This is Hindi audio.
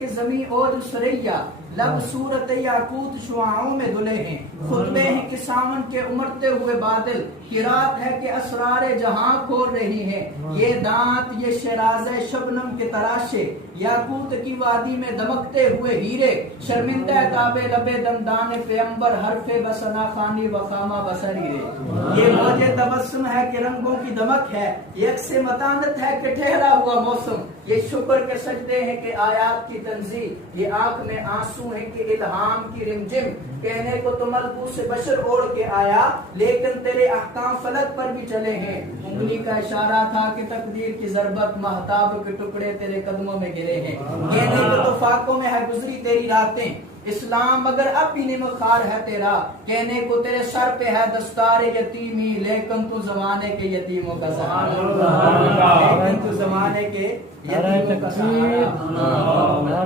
जमी ओद सरैया लब सूरत याकूत शुआओं में धुले हैं। खुतबे हैं कि सावन के उमड़ते हुए बादल की रात है कि असरारे जहां खोल रही है। ये दांत ये शराज़े शबनम के तराशे याकूत की वादी में दमकते हुए हीरे। शर्मिंदा काबे लबे दमदान पे अंबर हरफे बसना खानी वखामा बसरी रे। ये मौजे तबस्सुम है कि रंगों की दमक है। एक से मतानत है कि ठहरा हुआ मौसम। ये शुक्र के सजदे हैं कि आयात की तंजील। ये आंख में आंसू है कि इल्हाम की रिमझिम। कहने को तो मलबूस से बशर ओढ़ के आया लेकिन तेरे अहकाम फलक पर भी चले हैं। उंगली का इशारा था कि तकदीर की जरबत महताब के टुकड़े तेरे कदमों में गिरे हैं। कहने को तो फाकों में है गुजरी तेरी रातें। इस्लाम मगर अब भी निमखार है तेरा। कहने को तेरे सर पे है दस्तार यतीमी लेकिन तू जमाने के यतीमों का सहारा। लेकिन तू जमाने के यतीमों का सहारा।